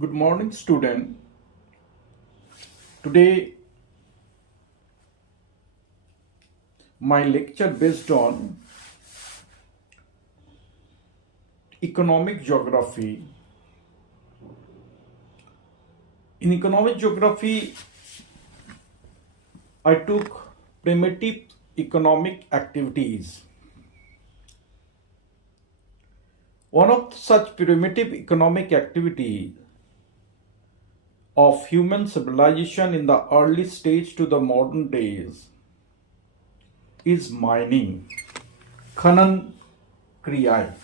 Good morning, student. Today, my lecture based on economic geography. In economic geography, I took primitive economic activities. One of such primitive economic activity of human civilization in the early stage to the modern days is mining, खनन क्रियाएं।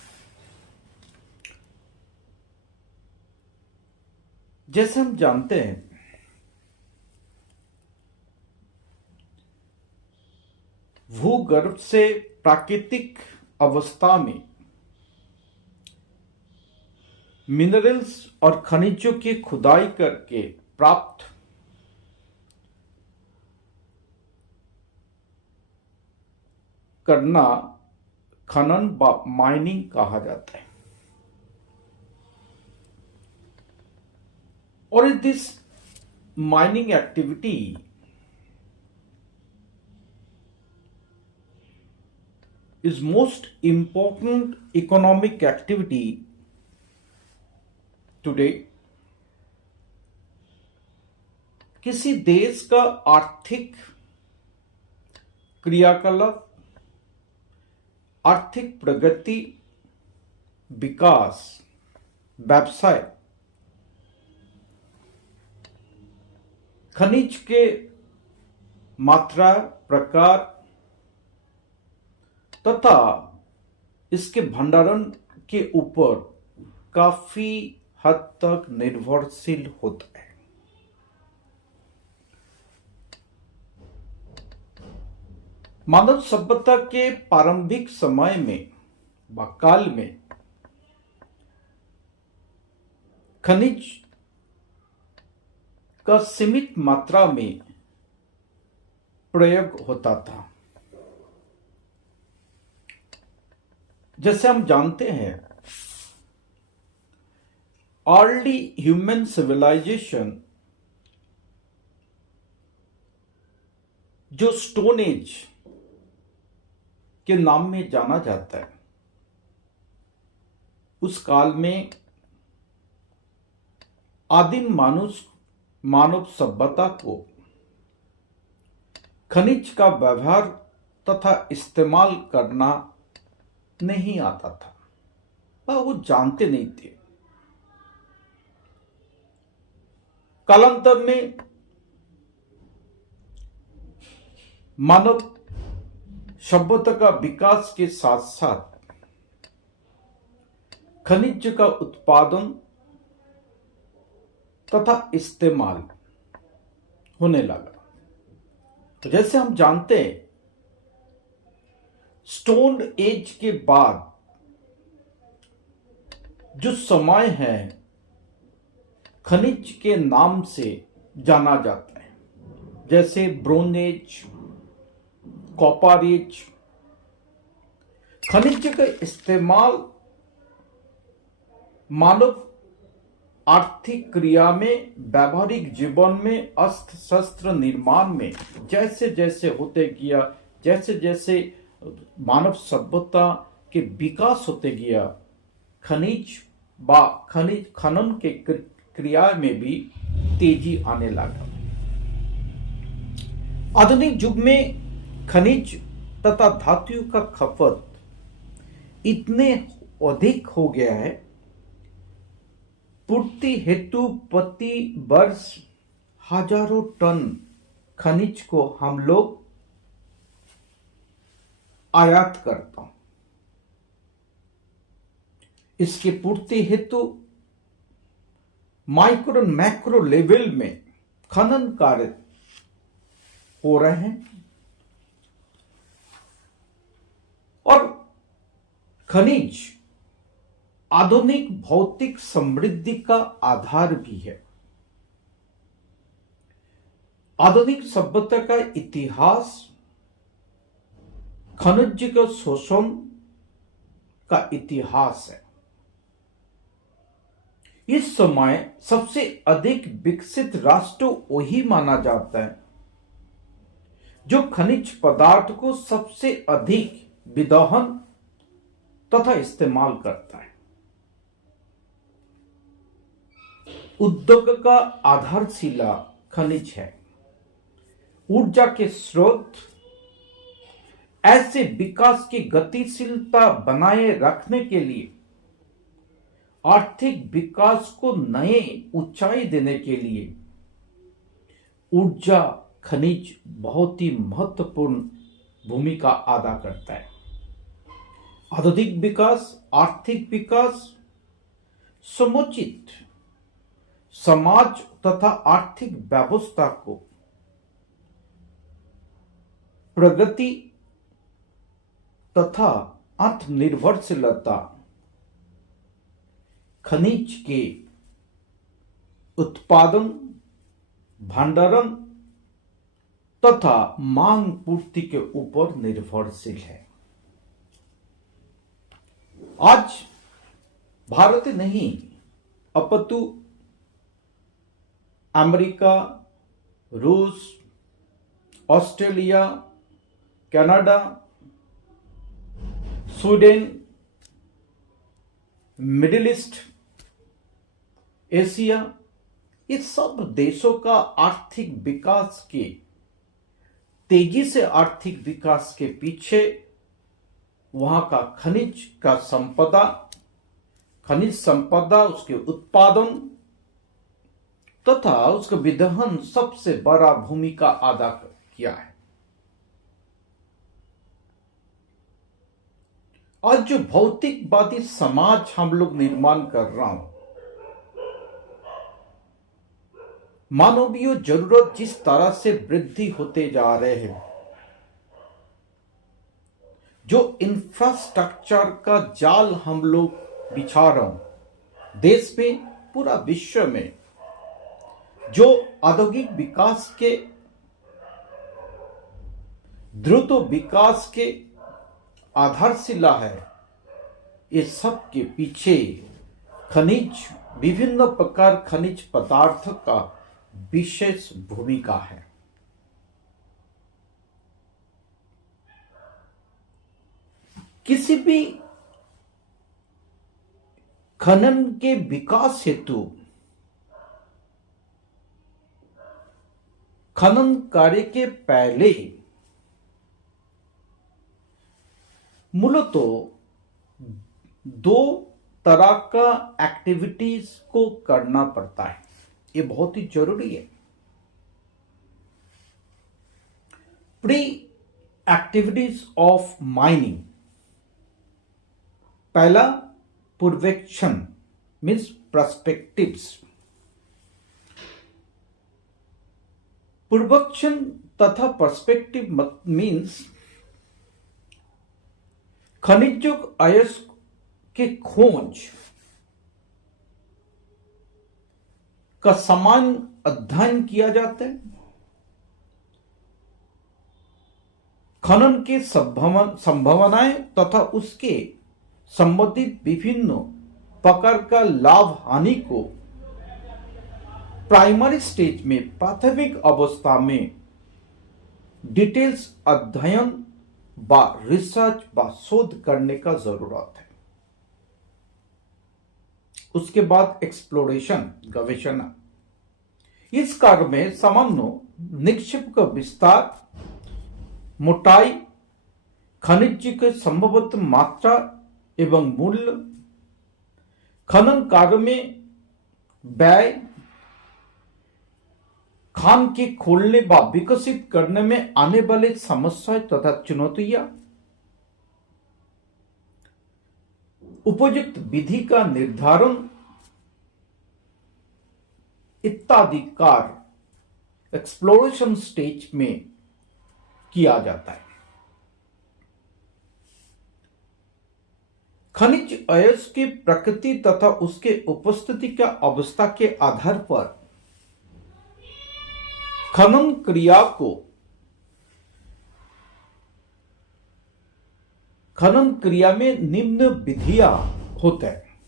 जैसे हम जानते हैं भूगर्भ से प्राकृतिक अवस्था में मिनरल्स और खनिजों की खुदाई करके प्राप्त करना खनन माइनिंग कहा जाता है। और this mining activity is most important economic activity today। किसी देश का आर्थिक क्रियाकलाप, आर्थिक प्रगति, विकास, व्यवसाय खनिज के मात्रा, प्रकार तथा इसके भंडारण के ऊपर काफी हद तक निर्भरशील होता है। मानव सभ्यता के प्रारंभिक समय में व काल में खनिज का सीमित मात्रा में प्रयोग होता था। जैसे हम जानते हैं अर्ली ह्यूमन सिविलाइजेशन जो स्टोन एज के नाम में जाना जाता है, उस काल में आदिम मानव सभ्यता को खनिज का व्यवहार तथा इस्तेमाल करना नहीं आता था, वह वो जानते नहीं थे। कालांतर में मानव सभ्यता का विकास के साथ साथ खनिज का उत्पादन तथा इस्तेमाल होने लगा। तो जैसे हम जानते हैं स्टोन एज के बाद जो समय है खनिज के नाम से जाना जाता है, जैसे ब्रोंज एज, कॉपर एज। खनिज का इस्तेमाल मानव आर्थिक क्रिया में, व्यावहारिक जीवन में, अस्त्र शस्त्र निर्माण में जैसे जैसे होते गया, जैसे जैसे मानव सभ्यता के विकास होते गया, खनिज खनन के क्रिया में भी तेजी आने लगा। आधुनिक युग में खनिज तथा धातुओं का खपत इतने अधिक हो गया है, पूर्ति हेतु प्रति वर्ष हजारों टन खनिज को हम लोग आयात करता हूं। इसके पूर्ति हेतु माइक्रो मैक्रो लेवल में खनन कार्य हो रहे हैं और खनिज आधुनिक भौतिक समृद्धि का आधार भी है। आधुनिक सभ्यता का इतिहास खनिज के शोषण का इतिहास है। इस समय सबसे अधिक विकसित राष्ट्र वही माना जाता है जो खनिज पदार्थ को सबसे अधिक विदोहन तथा इस्तेमाल करता है। उद्योग का आधारशिला खनिज है, ऊर्जा के स्रोत। ऐसे विकास की गतिशीलता बनाए रखने के लिए, आर्थिक विकास को नए ऊंचाई देने के लिए ऊर्जा खनिज बहुत ही महत्वपूर्ण भूमिका अदा करता है। औद्योगिक विकास, आर्थिक विकास, समुचित समाज तथा आर्थिक व्यवस्था को प्रगति तथा आत्मनिर्भरशीलता खनिज के उत्पादन, भंडारण तथा मांग पूर्ति के ऊपर निर्भरशील है। आज भारत नहीं अपितु अमेरिका, रूस, Australia, Canada, Sweden, middle east, Asia, इस सब देशों का आर्थिक विकास के तेजी से आर्थिक विकास के पीछे वहां का खनिज संपदा, उसके उत्पादन तथा उसका विदहन सबसे बड़ा भूमिका अदा किया है। आज जो भौतिकवादी समाज हम लोग निर्माण कर रहा हूं, मानवीय जरूरत जिस तरह से वृद्धि होते जा रहे हैं, जो इंफ्रास्ट्रक्चर का जाल हम लोग बिछा रहे हैं देश में, पूरा विश्व में, जो औद्योगिक विकास के, द्रुत विकास के आधारशिला है, ये सब के पीछे खनिज, विभिन्न प्रकार खनिज पदार्थ का विशेष भूमिका है। किसी भी खनन के विकास हेतु खनन कार्य के पहले मूलतः दो तरह का एक्टिविटीज को करना पड़ता है, ये बहुत ही जरूरी है। प्री एक्टिविटीज ऑफ माइनिंग, पहला पूर्वेक्षण मीन्स पर्सपेक्टिव्स। पूर्वेक्षण तथा पर्सपेक्टिव मीन्स खनिजों अयस्क के खोज का समान अध्ययन किया जाता है। खनन के संभावनाएं तथा उसके संबंधित विभिन्न प्रकार का लाभ हानि को प्राइमरी स्टेज में, प्राथमिक अवस्था में डिटेल्स अध्ययन व रिसर्च व शोध करने का जरूरत है। उसके बाद एक्सप्लोरेशन, गवेषणा। इस कार्य में सामान्य निक्षेप का विस्तार, मोटाई, खनिज के संभवत मात्रा एवं मूल्य, खनन कार्य में व्यय, खान के खोलने व विकसित करने में आने वाले समस्याएं तथा चुनौतियां, उपयुक्त विधि का निर्धारण इत्यादि कार्य एक्सप्लोरेशन स्टेज में किया जाता है। खनिज अयस्क की प्रकृति तथा उसके उपस्थिति का अवस्था के आधार पर खनन क्रिया में निम्न विधियां होते हैं।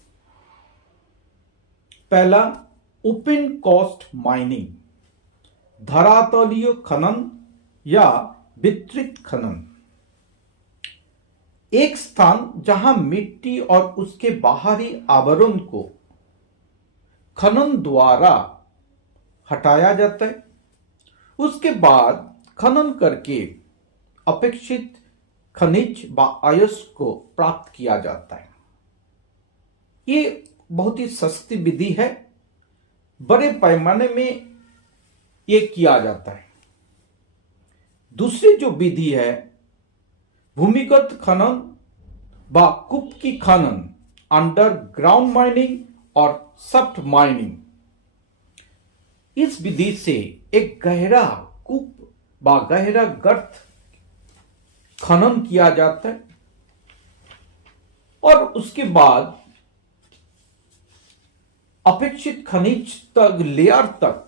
पहला ओपन कास्ट माइनिंग, धरातलीय खनन या विस्तृत खनन। एक स्थान जहां मिट्टी और उसके बाहरी आवरण को खनन द्वारा हटाया जाता है, उसके बाद खनन करके अपेक्षित खनिज व अयस्क को प्राप्त किया जाता है। ये बहुत ही सस्ती विधि है, बड़े पैमाने में ये किया जाता है। दूसरी जो विधि है भूमिगत खनन व कूप की खनन, अंडरग्राउंड माइनिंग और सॉफ्ट माइनिंग। इस विधि से एक गहरा कूप व गहरा गर्त खनन किया जाता है और उसके बाद अपेक्षित खनिज तक लेयर तक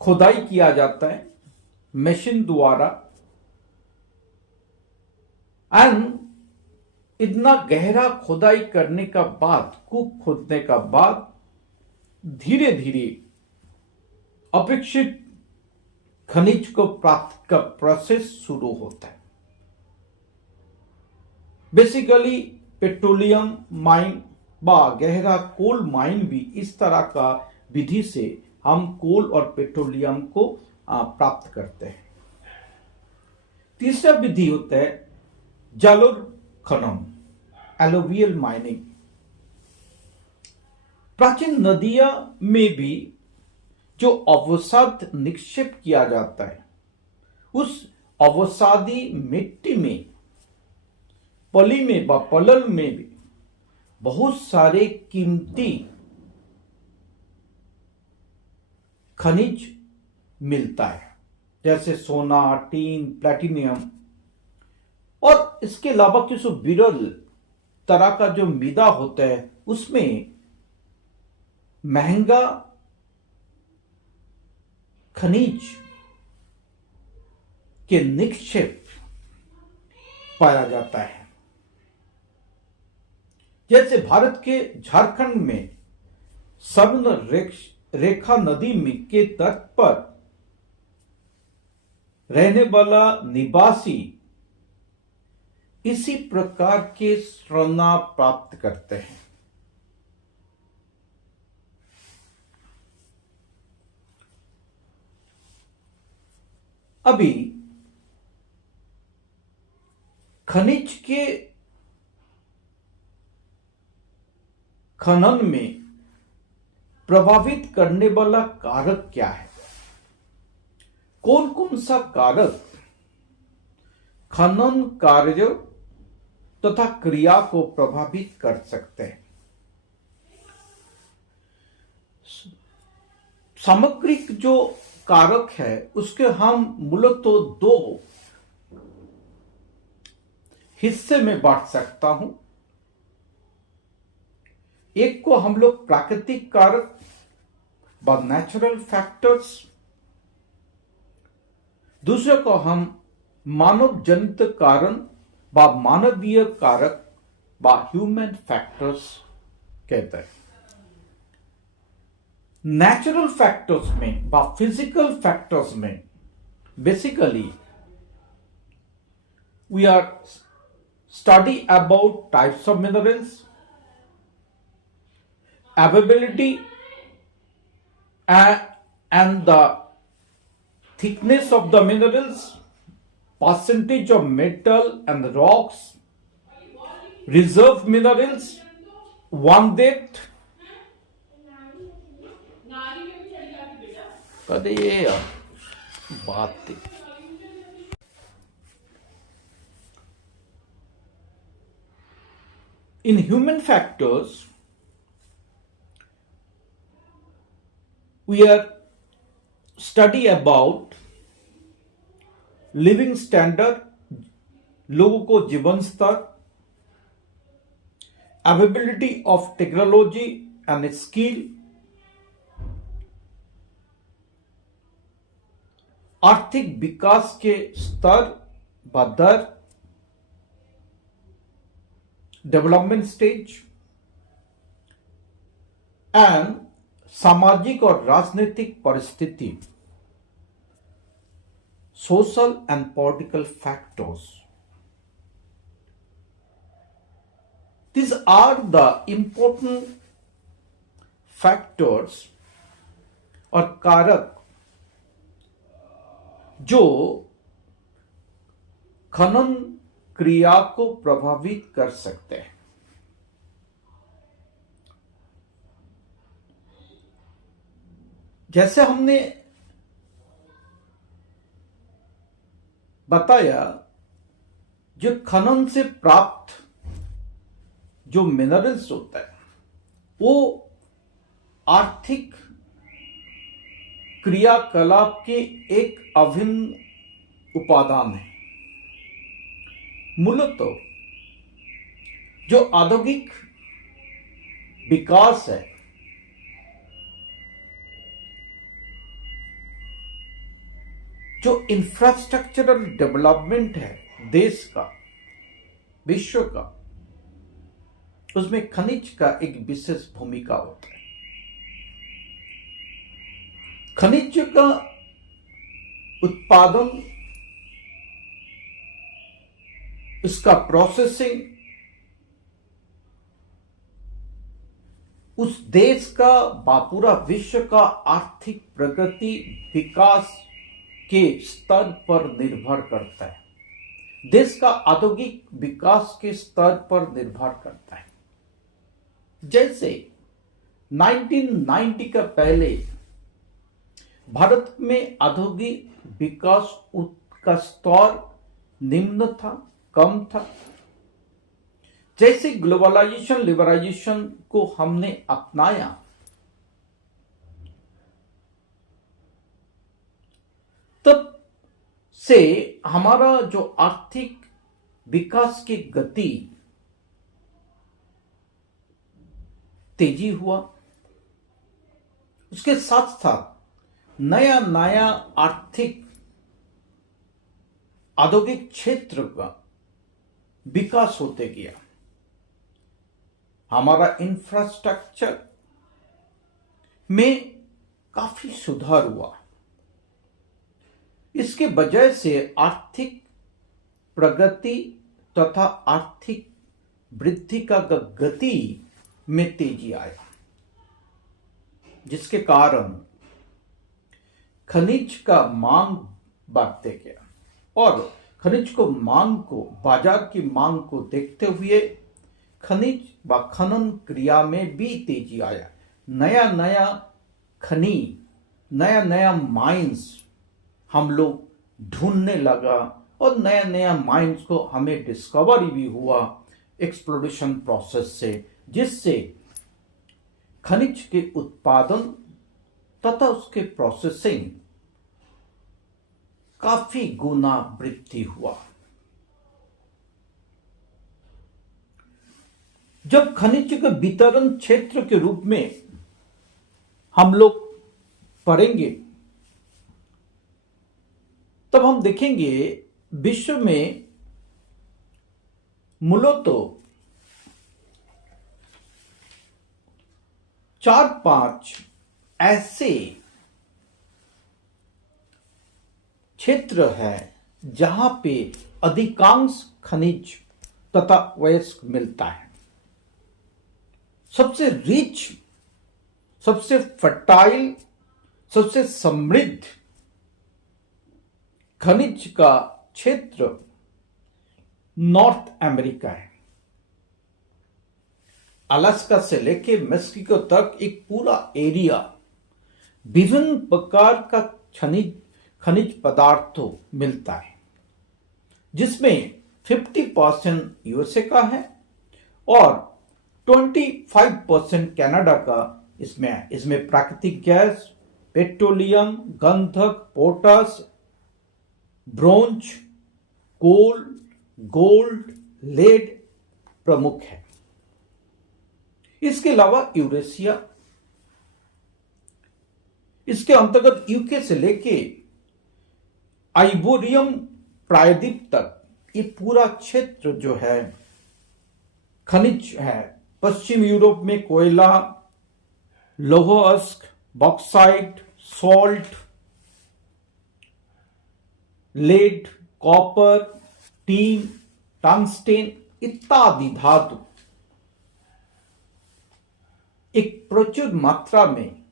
खुदाई किया जाता है मशीन द्वारा। एंड इतना गहरा खुदाई करने का बाद, कूप खोदने का बाद धीरे धीरे अपेक्षित खनिज को प्राप्त का प्रोसेस शुरू होता है। बेसिकली पेट्रोलियम माइन व गहरा कोल माइन भी इस तरह का विधि से हम कोल और पेट्रोलियम को प्राप्त करते हैं। तीसरा विधि होता है जलोढ़ खनन, एलुवियल माइनिंग। प्राचीन नदियां में भी जो अवसाद निक्षेप किया जाता है, उस अवसादी मिट्टी में, पली में व पलल में भी बहुत सारे कीमती खनिज मिलता है, जैसे सोना, टीन, प्लैटिनियम। और इसके अलावा किसी विरल तरह का जो मृदा होता है उसमें महंगा खनिज के निक्षेप पाया जाता है। जैसे भारत के झारखंड में स्वर्ण रेखा नदी में के तट पर रहने वाला निवासी इसी प्रकार के सोना प्राप्त करते हैं। अभी खनिज के खनन में प्रभावित करने वाला कारक क्या है? कौन कौन सा कारक खनन कार्य तथा क्रिया को प्रभावित कर सकते हैं? सामग्रिक जो कारक है उसके हम मूलतः दो हिस्से में बांट सकता हूं। एक को हम लोग प्राकृतिक कारक व नेचुरल फैक्टर्स, दूसरे को हम मानव जनित कारण व मानवीय कारक व ह्यूमन फैक्टर्स कहते हैं। नेचुरल फैक्टर्स में व फिजिकल फैक्टर्स में basically we are study about types of minerals, availability and the thickness of the minerals, percentage of metal and rocks, reserve minerals, one depth। कदे ये बात थी। In human factors, we are study about living standard, लोगों को जीवन स्तर, availability of technology and skill, आर्थिक विकास के स्तर व दर, डेवलपमेंट स्टेज, एंड सामाजिक और राजनीतिक परिस्थिति, social and political factors, these are the important factors और कारक जो खनन क्रिया को प्रभावित कर सकते हैं। जैसे हमने बताया, जो खनन से प्राप्त जो मिनरल्स होता है वो आर्थिक क्रियाकलाप के एक अभिन्न उपादान है। मूलतः जो औद्योगिक विकास है, जो इंफ्रास्ट्रक्चरल डेवलपमेंट है देश का, विश्व का, उसमें खनिज का एक विशेष भूमिका होता है। खनिज का उत्पादन, इसका प्रोसेसिंग उस देश का पूरा विश्व का आर्थिक प्रगति विकास के स्तर पर निर्भर करता है। देश का औद्योगिक विकास के स्तर पर निर्भर करता है। जैसे 1990 का पहले भारत में औद्योगिक विकास का स्तर निम्न था, कम था। जैसे ग्लोबलाइजेशन, लिबरलाइजेशन को हमने अपनाया, तब से हमारा जो आर्थिक विकास की गति तेजी हुआ। उसके साथ साथ नया नया आर्थिक औद्योगिक क्षेत्र का विकास होते गया। हमारा इंफ्रास्ट्रक्चर में काफी सुधार हुआ। इसके वजह से आर्थिक प्रगति तथा आर्थिक वृद्धि का गति में तेजी आया, जिसके कारण खनिज का मांग बढ़ते गया और खनिज को मांग को, बाजार की मांग को देखते हुए खनिज व खनन क्रिया में भी तेजी आया। नया नया खनि, नया नया माइंस हम लोग ढूंढने लगा और नया नया माइंस को हमें डिस्कवरी भी हुआ एक्सप्लोरेशन प्रोसेस से, जिससे खनिज के उत्पादन तथा उसके प्रोसेसिंग काफी गुना वृद्धि हुआ। जब खनिज के वितरण क्षेत्र के रूप में हम लोग पढ़ेंगे, तब हम देखेंगे विश्व में मूलतः 4-5 ऐसे क्षेत्र है जहां पे अधिकांश खनिज तथा वयस्क मिलता है। सबसे रिच, सबसे फर्टाइल, सबसे समृद्ध खनिज का क्षेत्र नॉर्थ अमेरिका है। अलास्का से लेके मेक्सिको तक एक पूरा एरिया विभिन्न प्रकार का खनिज पदार्थों मिलता है, जिसमें 50% यूएसए का है और 25% कनाडा का इसमें है। इसमें प्राकृतिक गैस, पेट्रोलियम, गंधक, पोटास, ब्रोंज, कोल, गोल्ड, लेड प्रमुख है। इसके अलावा यूरेशिया, इसके अंतर्गत यूके से लेके आइबोरियम प्रायद्वीप तक ये पूरा क्षेत्र जो है खनिज है। पश्चिम यूरोप में कोयला, लौह अस्क, bauxite, salt, lead, copper, tin, tungsten इत्यादि धातु एक प्रचुर मात्रा में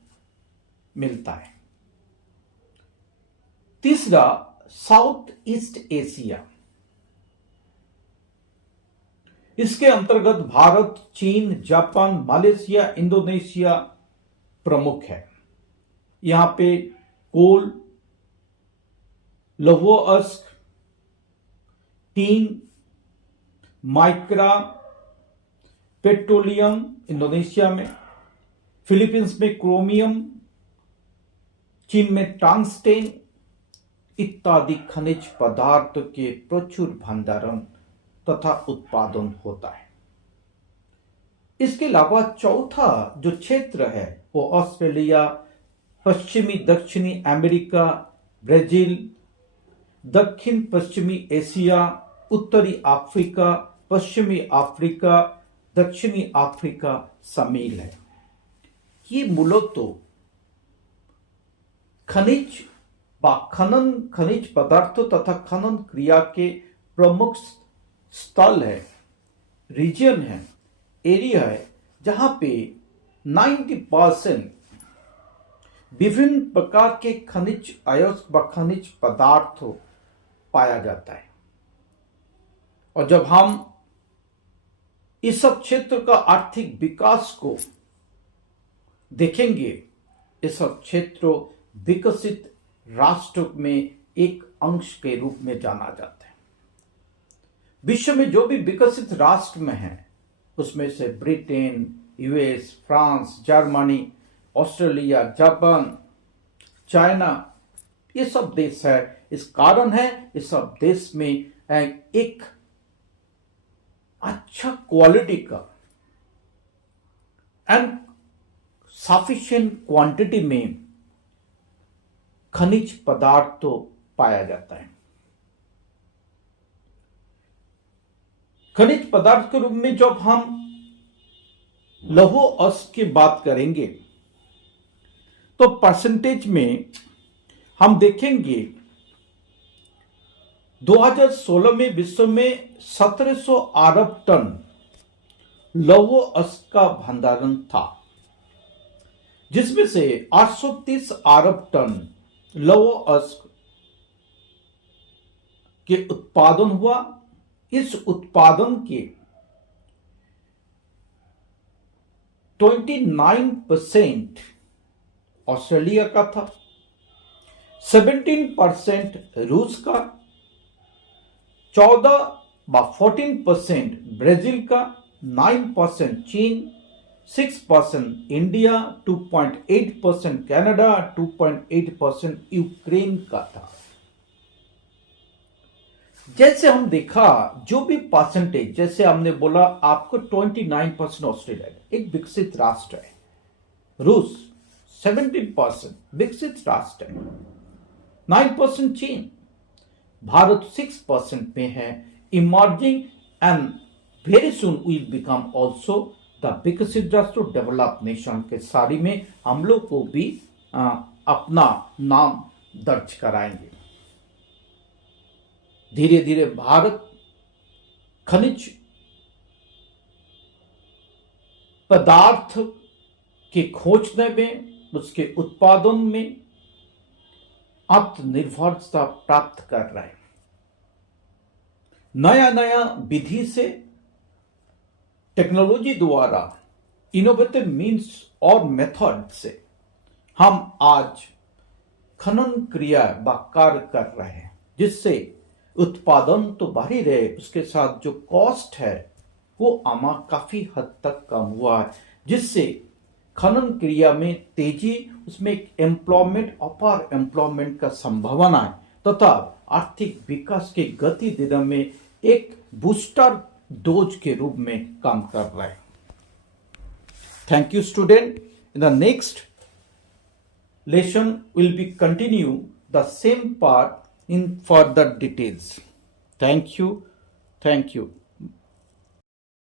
मिलता है। तीसरा, साउथ ईस्ट एशिया। इसके अंतर्गत भारत, चीन, जापान, मलेशिया, इंडोनेशिया प्रमुख है। यहां पे कोल, लौह ask, tin, Micra, petroleum Indonesia में, फिलीपींस में क्रोमियम, चीन में टंगस्टेन इत्यादि खनिज पदार्थ के प्रचुर भंडारण तथा उत्पादन होता है। इसके अलावा चौथा जो क्षेत्र है वो ऑस्ट्रेलिया, पश्चिमी दक्षिणी अमेरिका, ब्राजील, दक्षिण पश्चिमी एशिया, उत्तरी अफ्रीका, पश्चिमी अफ्रीका, दक्षिणी अफ्रीका शामिल है। ये मूलतः खनिज व खनिज पदार्थों तथा खनन क्रिया के प्रमुख स्थल है, रीजन है, एरिया है, जहां पे 90% विभिन्न प्रकार के खनिज अयस्क व खनिज पदार्थ पाया जाता है। और जब हम इस सब क्षेत्र का आर्थिक विकास को देखेंगे, इस सब क्षेत्र विकसित राष्ट्र में एक अंश के रूप में जाना जाता है। विश्व में जो भी विकसित राष्ट्र में है उसमें से Britain, US, France, Germany, Australia, Japan, China ये सब देश है। इस कारण है इस सब देश में एक अच्छा क्वालिटी का एंड सफिशिएंट क्वांटिटी में खनिज पदार्थ तो पाया जाता है। खनिज पदार्थ के रूप में जब हम लौह अस्क की बात करेंगे तो परसेंटेज में हम देखेंगे 2016 में विश्व में 1700 अरब टन लौह अस्क का भंडारण था, जिसमें से 830 अरब टन लौह अस्क के उत्पादन हुआ। इस उत्पादन के 29% ऑस्ट्रेलिया का था, 17% रूस का, 14% ब्राजील का, 9% चीन, 6% इंडिया, 2.8% कनाडा, 2.8% यूक्रेन का था। जैसे हम देखा जो भी परसेंटेज, जैसे हमने बोला आपको 29% ऑस्ट्रेलिया एक विकसित राष्ट्र है, रूस 17% विकसित राष्ट्र है, 9% चीन, भारत 6% में है, emerging and very soon will become also the विकसित राष्ट्र, डेवलप्ड नेशन के सारी में हम लोग को भी अपना नाम दर्ज कराएंगे। धीरे धीरे भारत खनिज पदार्थ के खोजने में, उसके उत्पादन में आत्मनिर्भरता प्राप्त कर रहा है। नया नया विधि से, टेक्नोलॉजी द्वारा, इनोवेटिव मीन्स और मेथड से हम आज खनन क्रिया व कार्य कर रहे हैं, जिससे उत्पादन तो बढ़ ही रहे, उसके साथ जो कॉस्ट है वो काफी हद तक कम हुआ है, जिससे खनन क्रिया में तेजी, उसमें एक एम्प्लॉयमेंट, अपार एम्प्लॉयमेंट का संभावना है तथा आर्थिक विकास की गति देने में एक बूस्टर डोज के रूप में काम कर रहा है। Thank you student. In the next lesson will be continue the same part in further details. Thank you.